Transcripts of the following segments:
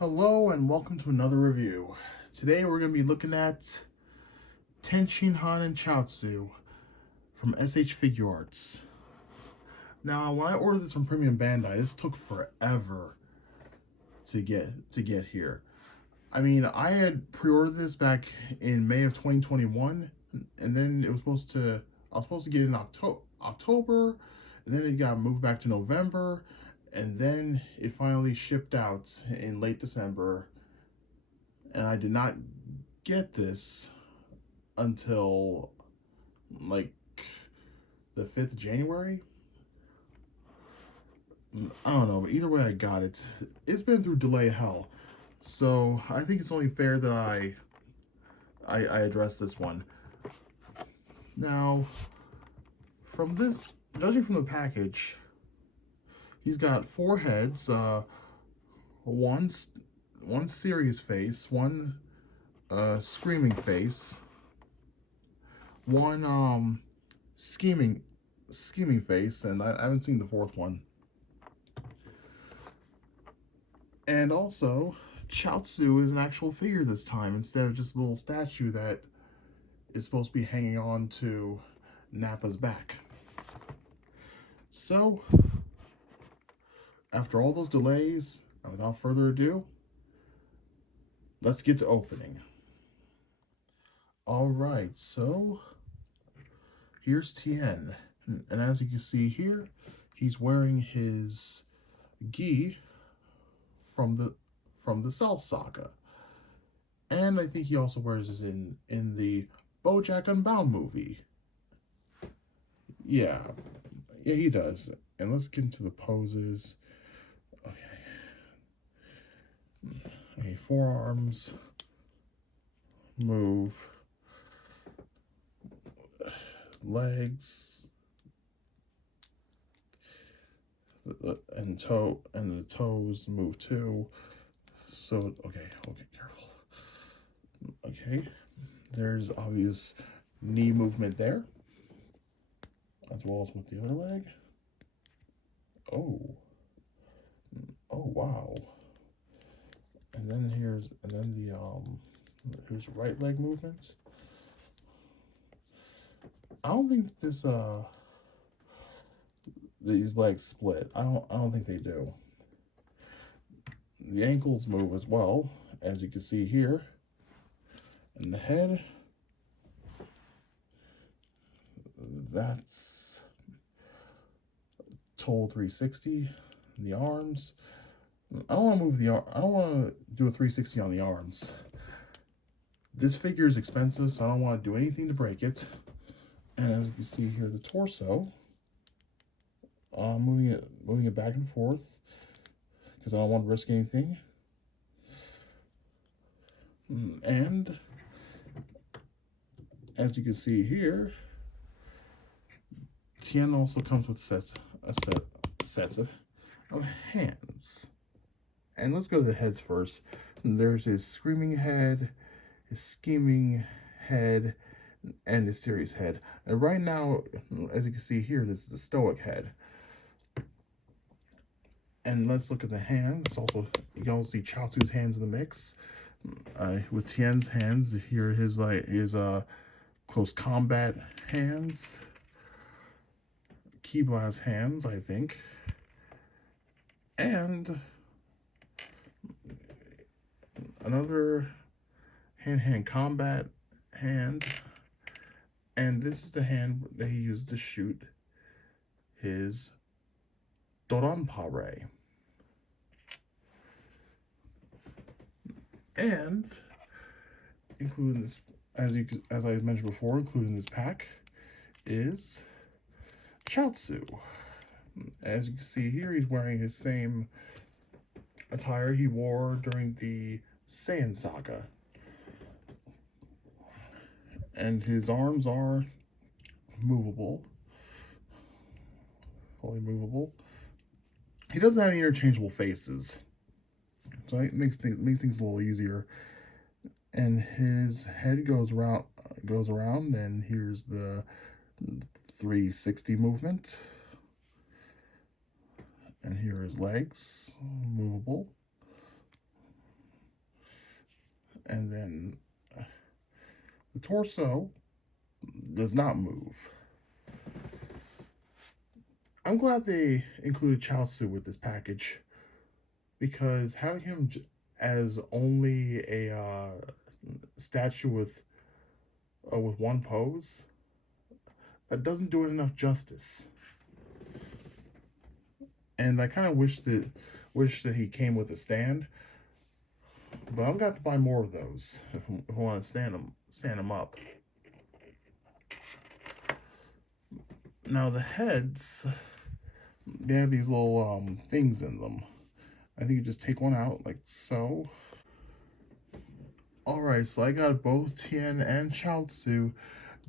Hello and welcome to another review. Today we're going to be looking at Tenshinhan and Chiaotzu from SH Figuarts. Now, when I ordered this from Premium Bandai, this took forever to get here. I mean, I had pre-ordered this back in May of 2021, and then I was supposed to get it in October, and then it got moved back to November, and then it finally shipped out in late December. And I did not get this until like the 5th of January. I don't know, but either way I got it. It's been through delay hell. So I think it's only fair that I address this one. Now, judging from the package, he's got 4 heads, one serious face, one screaming face, one scheming face, and I haven't seen the 4th one. And also, Chiaotzu is an actual figure this time instead of just a little statue that is supposed to be hanging on to Nappa's back. So, after all those delays, and without further ado, let's get to opening. Alright, so here's Tien. And as you can see here, he's wearing his gi from the Cell Saga. And I think he also wears this in the BoJack Unbound movie. Yeah, he does. And let's get into the poses. Okay, forearms, move, legs, and the toes move too. So okay, careful. Okay, there's obvious knee movement there, as well as with the other leg. Oh wow. And then here's the right leg movement. I don't think these legs split. I don't think they do. The ankles move as well, as you can see here. And the head, that's total 360. The arms, I don't want to move the arm. I don't want to do a 360 on the arms. This figure is expensive, so I don't want to do anything to break it. And as you can see here, the torso, moving it back and forth because I don't want to risk anything. And as you can see here, Tien also comes with sets of hands. And let's go to the heads first. There's his screaming head, his scheming head, and his serious head. And right now, as you can see here, this is the stoic head. And let's look at the hands. Also, you can also see Chiaotzu's hands in the mix. With Tien's hands, here his close combat hands. Kiba's hands, I think. And another hand-to-hand combat hand. And this is the hand that he used to shoot his Doranpare. And including this, as I mentioned before, including this pack is Chiaotzu. As you can see here, he's wearing his same attire he wore during the Saiyan Saga. And his arms are movable, fully movable. He doesn't have any interchangeable faces, so it makes things a little easier. And his head goes around, and here's the 360 movement. And here are his legs, movable. The torso does not move. I'm glad they included Chiaotzu with this package because having him as only a statue with one pose, that doesn't do it enough justice. And I kind of wish that he came with a stand, but I'm gonna have to buy more of those if I want to stand them up. Now the heads, they have these little things in them. I think you just take one out like so. Alright, so I got both Tien and Chiaotzu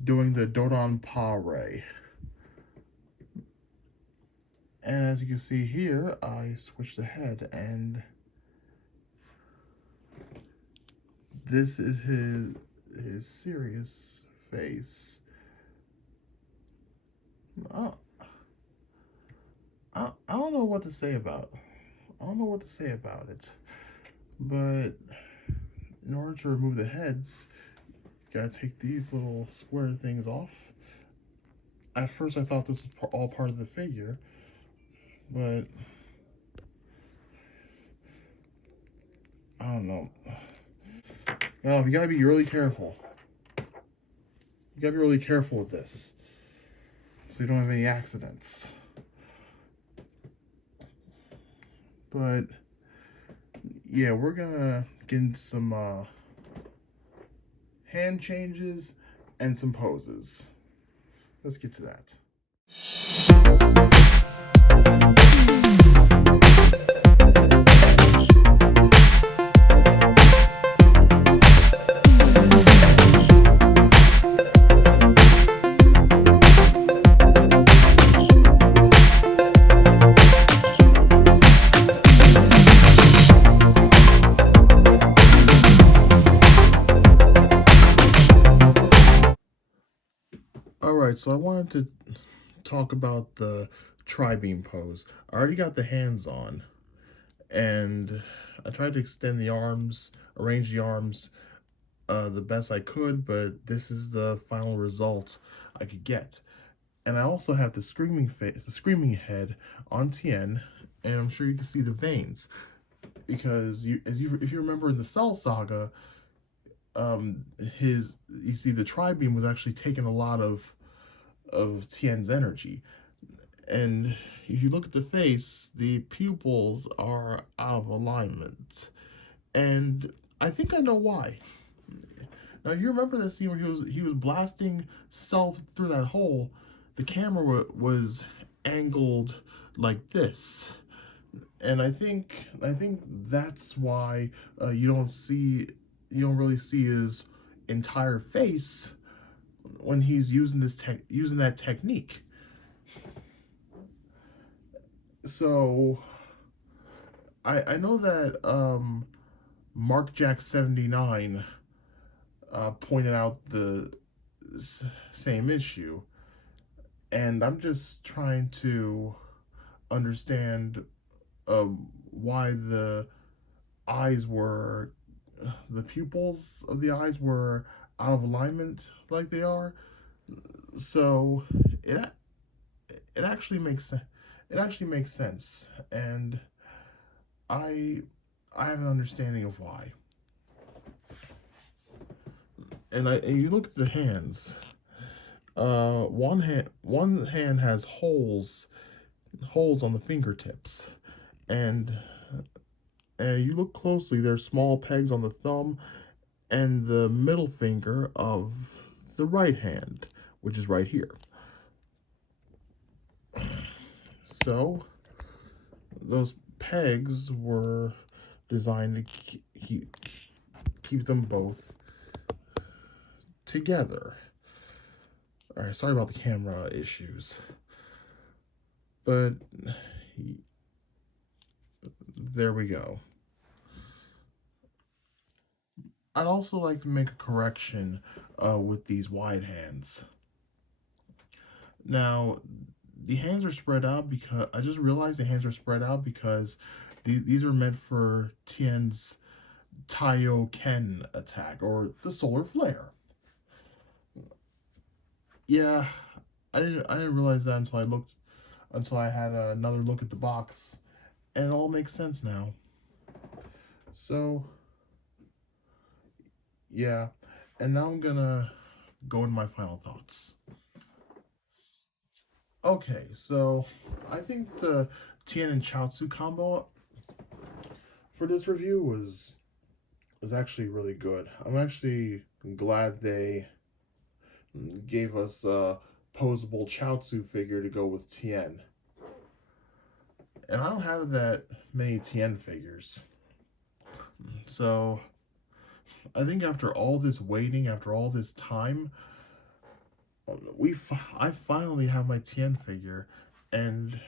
doing the Dodon Pa Ray. And as you can see here, I switched the head, and this is his serious face. I don't know what to say about. I don't know what to say about it, but in order to remove the heads, you gotta take these little square things off. At first, I thought this was all part of the figure, but I don't know. Now, you gotta be really careful. You gotta be really careful with this, so you don't have any accidents. But yeah, we're gonna get into some hand changes and some poses. Let's get to that. Alright, so I wanted to talk about the tri-beam pose. I already got the hands on, and I tried to extend the arms, arrange the arms the best I could, but this is the final result I could get. And I also have the screaming head on Tien, and I'm sure you can see the veins because if you remember in the Cell Saga, you see the tri-beam was actually taking a lot of Tien's energy. And if you look at the face, the pupils are out of alignment. And I think I know why. Now you remember that scene where he was blasting Self through that hole, the camera was angled like this. And I think that's why you don't really see his entire face when he's using that technique. So I know that Mark Jack 79 pointed out the same issue, and I'm just trying to understand why the pupils of the eyes were out of alignment like they are. So it actually makes sense. It actually makes sense, and I have an understanding of why. And you look at the hands. One hand has holes on the fingertips, and you look closely. There's small pegs on the thumb and the middle finger of the right hand, which is right here. So those pegs were designed to keep them both together. All right, sorry about the camera issues, but there we go. I'd also like to make a correction with these wide hands. Now, the hands are spread out because I just realized the hands are spread out because these are meant for Tien's Taiyo Ken attack, or the solar flare. Yeah, I didn't realize that until I had another look at the box, and it all makes sense now. So yeah, and now I'm gonna go into my final thoughts. Okay, so I think the Tien and Chiaotzu combo for this review was actually really good. I'm actually glad they gave us a posable Chiaotzu figure to go with Tien. And I don't have that many Tien figures. So I think after all this waiting, after all this time, I finally have my Tien figure, and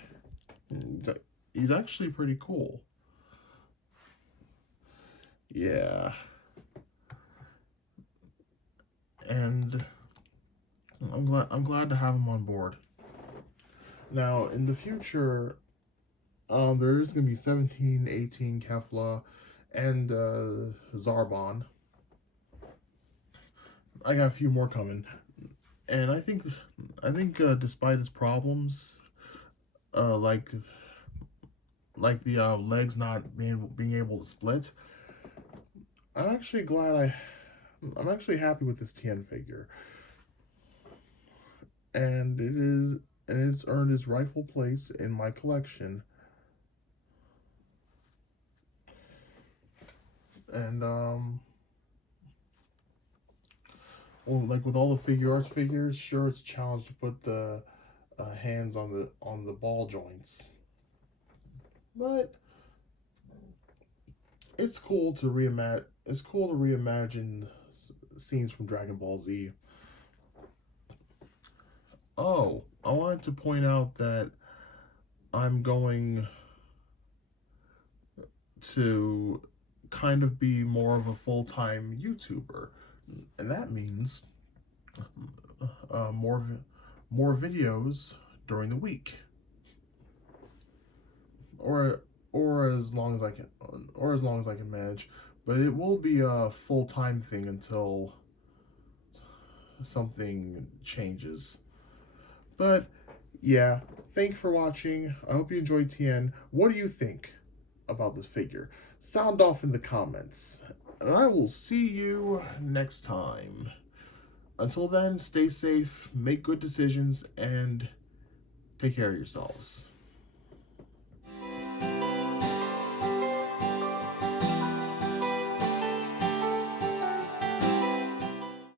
he's actually pretty cool. Yeah, and I'm glad to have him on board. Now in the future, there is gonna be 17, 18 Kefla, and Zarbon. I got a few more coming, and I think despite his problems, uh, like the legs not being able to split, I'm actually glad I'm actually happy with this Tien figure, and it's earned its rightful place in my collection. And well, like with all the Figuarts figures, sure it's a challenge to put the hands on the ball joints, but it's cool to reimagine scenes from Dragon Ball Z. Oh, I wanted to point out that I'm going to kind of be more of a full-time YouTuber, and that means more videos during the week, or as long as I can, manage. But it will be a full-time thing until something changes. But yeah, thank you for watching. I hope you enjoyed Tien. What do you think about this figure? Sound off in the comments. And I will see you next time. Until then, stay safe, make good decisions, and take care of yourselves.